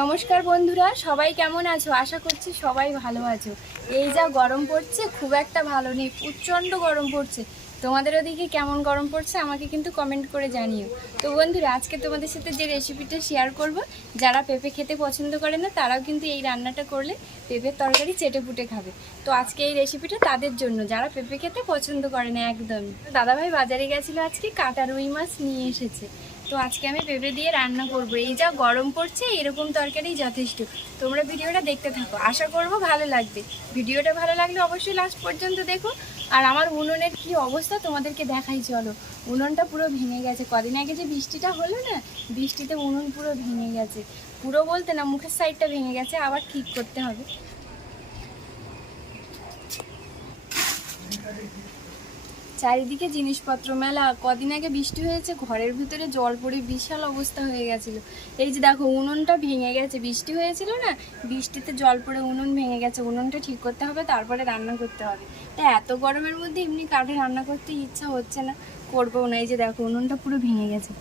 নমস্কার বন্ধুরা, সবাই কেমন আছো? আশা করছি সবাই ভালো আছো। এই যা গরম পড়ছে, খুব একটা ভালো নেই, প্রচণ্ড গরম পড়ছে। তোমাদের ওদিকে কেমন গরম পড়ছে, আমাকে কিন্তু কমেন্ট করে জানিও। তো বন্ধুরা, আজকে তোমাদের সাথে যে রেসিপিটা শেয়ার করব, যারা পেঁপে খেতে পছন্দ করে না, তারাও কিন্তু এই রান্নাটা করলে পেঁপের তরকারি চেটে পুটে খাবে। তো আজকে এই রেসিপিটা তাদের জন্য, যারা পেঁপে খেতে পছন্দ করে না, একদমই। দাদাভাই বাজারে গেছিল আজকে, কাটা রুই মাছ নিয়ে এসেছে। তো আজকে আমি পেঁপে দিয়ে রান্না করব। এই যা গরম পড়ছে, এরকম তরকারি যথেষ্ট। তোমরা ভিডিওটা দেখতে থাকো। আশা করব ভালো লাগবে। ভিডিওটা ভালো লাগলে অবশ্যই লাস্ট পর্যন্ত দেখো। আর আমার উনুনের কি অবস্থা তোমাদেরকে দেখাই, চলো। উনুনটা পুরো ভেঙে গেছে। কদিন আগে যে বৃষ্টিটা হলো না, বৃষ্টিতে উনুন পুরো ভেঙে গেছে। পুরো বলতে না, মুখের সাইডটা ভেঙে গেছে। আবার ঠিক করতে হবে। চারিদিকে জিনিসপত্র মেলা। কদিন আগে বৃষ্টি হয়েছে, ঘরের ভিতরে জল পড়ে বিশাল অবস্থা হয়ে গেছিল। এই যে দেখো, উনুনটা ভেঙে গেছে। বৃষ্টি হয়েছিল না? বৃষ্টিতে জল পড়ে উনুন ভেঙে গেছে। উনুনটা ঠিক করতে হবে, তারপরে রান্না করতে হবে। তা এত গরমের মধ্যে এমনি কাঠে রান্না করতে ইচ্ছা হচ্ছে না। করব না। এই যে দেখো, উনুনটা পুরো ভেঙে গেছে।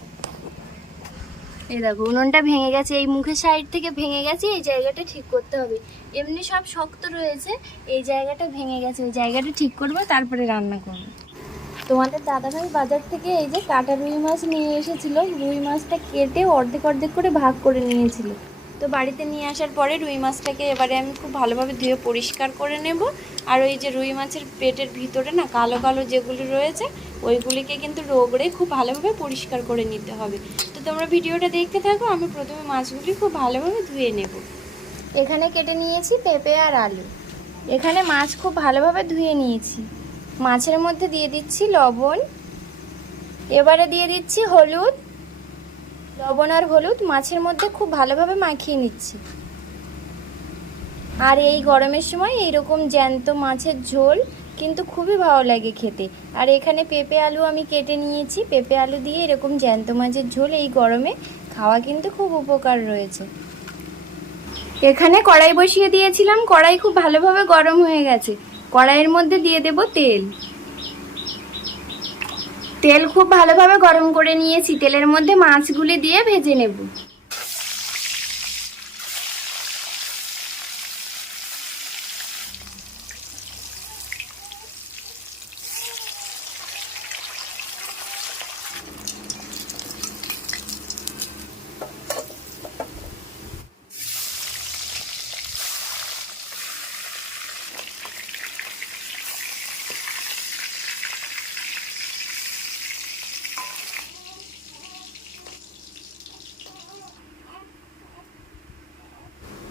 এই দেখো, উনুনটা ভেঙে গেছে। এই মুখের সাইড থেকে ভেঙে গেছে। এই জায়গাটা ঠিক করতে হবে। এমনি সব শক্ত রয়েছে। এই জায়গাটা ভেঙে গেছে। ওই জায়গাটা ঠিক করব, তারপরে রান্না করব। তোমাদের দাদাভাই বাজার থেকে এই যে কাটা রুই মাছ নিয়ে এসেছিল, রুই মাছটা কেটে অর্ধেক অর্ধেক করে ভাগ করে নিয়েছিল। তো বাড়িতে নিয়ে আসার পরে রুই মাছটাকে এবারে আমি খুব ভালোভাবে ধুয়ে পরিষ্কার করে নেব। আর ওই যে রুই মাছের পেটের ভিতরে না কালো কালো যেগুলি রয়েছে, ওইগুলিকে কিন্তু রোগড়ে খুব ভালোভাবে পরিষ্কার করে নিতে হবে। তো তোমরা ভিডিওটা দেখতে থাকো, আমি প্রথমে মাছগুলি খুব ভালোভাবে ধুয়ে নেব। এখানে কেটে নিয়েছি পেঁপে আর আলু। এখানে মাছ খুব ভালোভাবে ধুয়ে নিয়েছি। মাছের মধ্যে দিয়ে দিচ্ছি লবণ। এবারে দিয়ে দিচ্ছি হলুদ। লবণ আর হলুদ মাছের মধ্যে খুব ভালোভাবে মাখিয়ে নিচ্ছি। আর এই গরমের সময় এইরকম জ্যান্ত মাছের ঝোল কিন্তু খুবই ভালো লাগে খেতে। আর এখানে পেঁপে আলু আমি কেটে নিয়েছি। পেঁপে আলু দিয়ে এরকম জ্যান্ত মাছের ঝোল এই গরমে খাওয়া কিন্তু খুব উপকার রয়েছে। এখানে কড়াই বসিয়ে দিয়েছিলাম। কড়াই খুব ভালোভাবে গরম হয়ে গেছে। কড়াইয়ের মধ্যে দিয়ে দেব তেল। তেল খুব ভালোভাবে গরম করে নিয়েছি। তেলের মধ্যে মাছগুলি দিয়ে ভেজে নেব।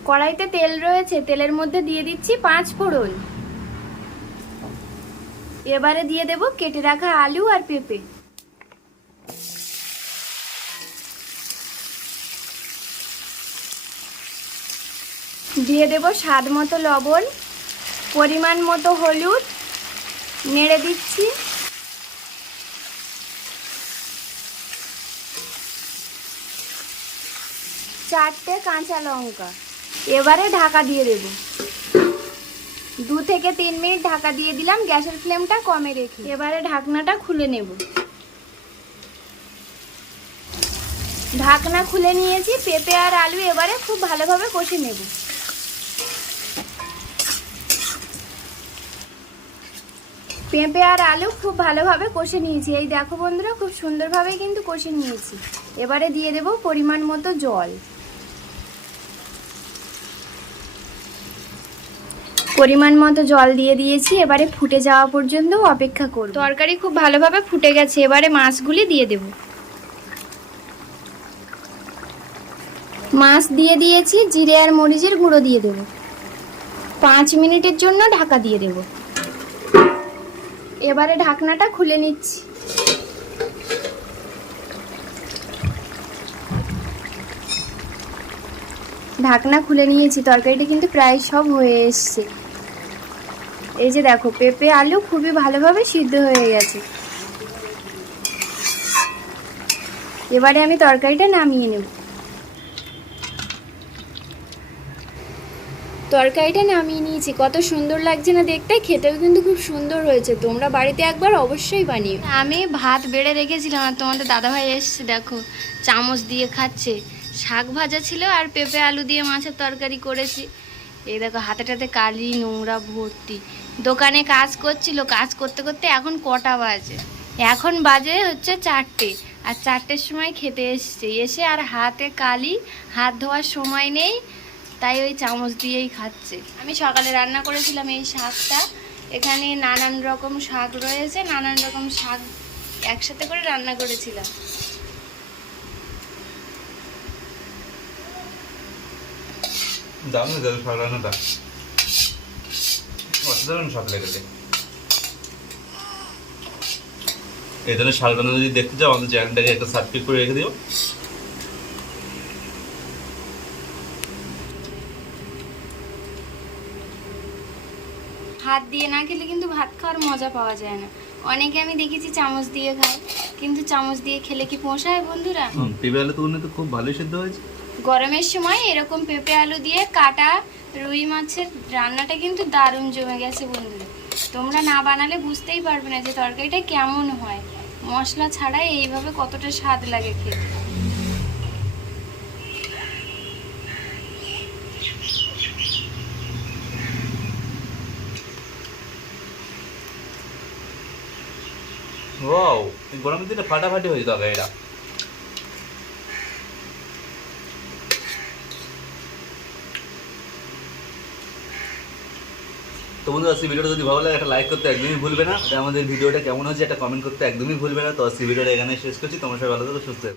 কড়াইতে তেল রয়েছে, তেলের মধ্যে দিয়ে দিচ্ছি পাঁচ ফোড়ন। এবারে দিয়ে দেব কেটে রাখা আলু আর পেঁপে। দিয়ে দেব স্বাদ মতো লবণ, পরিমাণ মতো হলুদ, নেড়ে দিচ্ছি। চারটে কাঁচা লঙ্কা। এবারে ঢাকা দিয়ে দেব। দু থেকে তিন মিনিট ঢাকা দিয়ে দিলাম, গ্যাসের ফ্লেমটা কমে রেখে। এবারে ঢাকনাটা খুলে নেব। ঢাকনা খুলে নিয়েছি, পেঁপে আর আলু এবারে খুব ভালোভাবে কষে নেব। পেঁপে আর আলু খুব ভালোভাবে কষে নিয়েছি। এই দেখো বন্ধুরা, খুব সুন্দরভাবে কিন্তু কষে নিয়েছি। এবারে দিয়ে দেব পরিমাণ মতো জল। পরিমাণ মতো জল দিয়ে দিয়েছি এবারে ফুটে যাওয়া পর্যন্ত অপেক্ষা করব। তরকারি খুব ভালোভাবে ফুটে গেছে এবারে মাছগুলি দিয়ে দেব। মাছ দিয়ে দিয়েছি জিরে আর মরিচের গুঁড়ো দিয়ে দেব। পাঁচ মিনিটের জন্য ঢাকা দিয়ে দেব। এবারে ঢাকনাটা খুলে নিচ্ছি। ঢাকনা খুলে নিয়েছি তরকারিটা কিন্তু প্রায় সব হয়ে এসছে। এই যে দেখো, পেঁপে, আলু খুবই ভালোভাবে সিদ্ধ হয়ে গেছে। এবারে আমি তরকারিটা নামিয়ে নেব। তরকারিটা নামিয়ে নিয়েছি। কত সুন্দর লাগছে না দেখতে? খেতেও কিন্তু খুব সুন্দর হয়েছে। তোমরা বাড়িতে একবার অবশ্যই বানিও। আমি ভাত বেড়ে রেখেছিলাম আর তোমাদের দাদাভাই এসছে, দেখো। চামচ দিয়ে খাচ্ছে। শাক ভাজা ছিল আর পেঁপে, আলু দিয়ে মাছের তরকারি করেছি। এই দেখো, হাতে টাতে কালি, নোংরা, ভর্তি। দোকানে কাজ করছিল, কাজ করতে করতে এখন কটা বাজে? এখন বাজে হচ্ছে চারটে। আর চারটের সময় খেতে এসছে। এসে আর হাতে কালি, হাত ধোয়ার সময় নেই, তাই ওই চামচ দিয়েই খাচ্ছে। আমি সকালে রান্না করেছিলাম এই শাকটা। এখানে নানান রকম শাক রয়েছে, নানান রকম শাক একসাথে করে রান্না করেছিলাম। দারুণ দারুণ শাক রান্নাটা অসাধারণ লেগেছে। এই ধরনের শাক রান্না যদি দেখতে চাও আমাদের চ্যানেলটাকে একটা সাবস্ক্রাইব করে রেখে দিও। হাত দিয়ে না খেলে কিন্তু ভাত খাওয়ার মজা পাওয়া যায় না। অনেকে আমি দেখেছি চামচ দিয়ে খায় কিন্তু চামচ দিয়ে খেলে কি পোষায় বন্ধুরা? পেঁপে আলু তো তো খুব ভালোই সিদ্ধ হয়েছে। গরমের সময় এরকম পেঁপে আলু দিয়ে কাটা রুই মাছের রান্নাটা কিন্তু দারুণ জমে গেছে বন্ধুরা তোমরা না বানালে বুঝতেই পারবে না যে তরকারিটা কেমন হয়। মশলা ছাড়াই এইভাবে কতটা স্বাদ লাগে খেতে। ওয়াও গরমের দিনে ফাটাফাটি হয়েছে তরকারিটা। তো বন্ধুরা সেই ভিডিওটা যদি ভালো লাগে, একটা লাইক করতে একদমই ভুলবে না। আমাদের ভিডিওটা কেমন হচ্ছে একটা কমেন্ট করতে একদমই ভুলবে না। তো সেই ভিডিওটা এখানে শেষ করছি। তোমার সবাই ভালো থাকো, সুস্থ।